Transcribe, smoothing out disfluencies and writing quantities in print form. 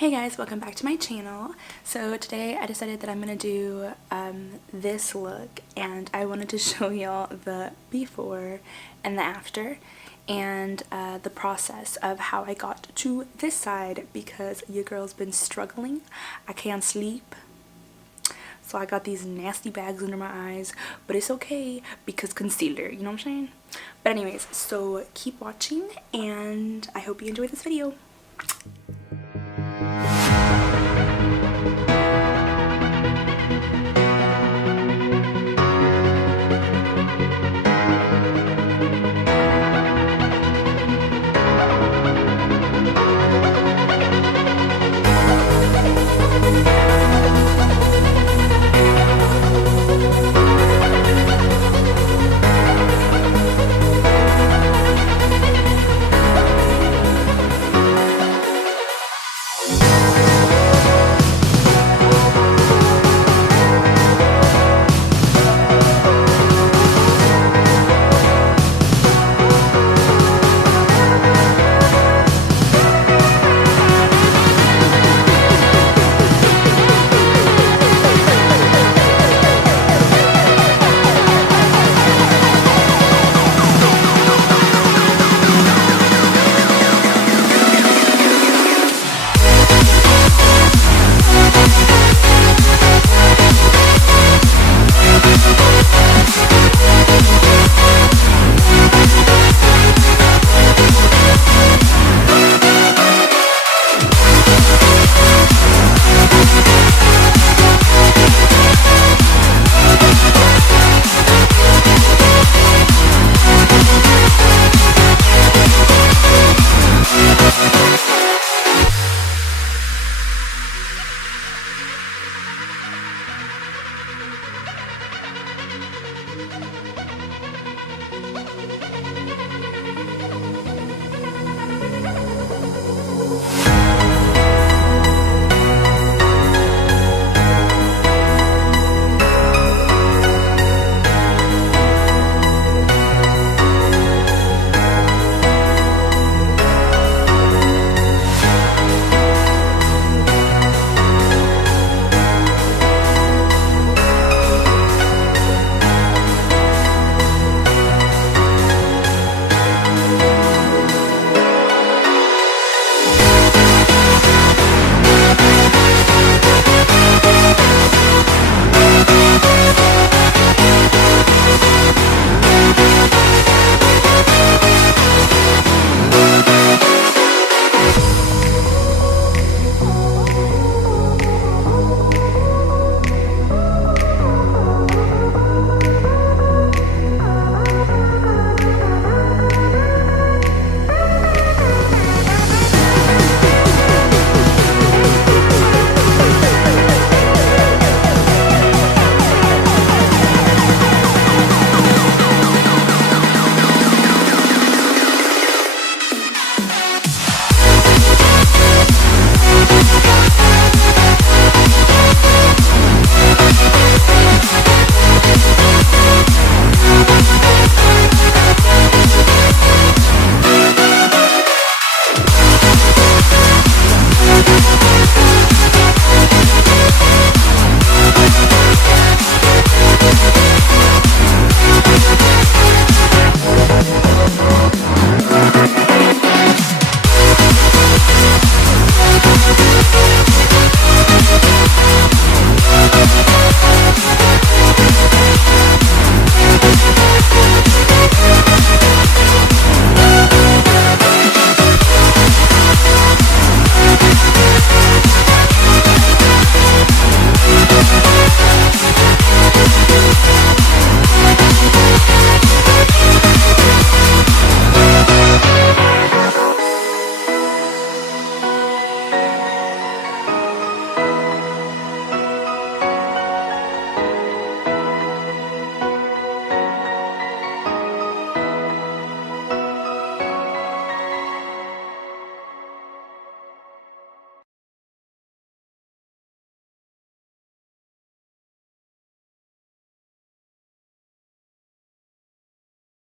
Hey guys, welcome back to my channel. So today I decided that I'm gonna do this look, and I wanted to show y'all the before and the after, and the process of how I got to this side, because your girl's been struggling. I can't sleep, so I got these nasty bags under my eyes, but it's okay because concealer, you know what I'm saying? But anyways, so keep watching and I hope you enjoy this video.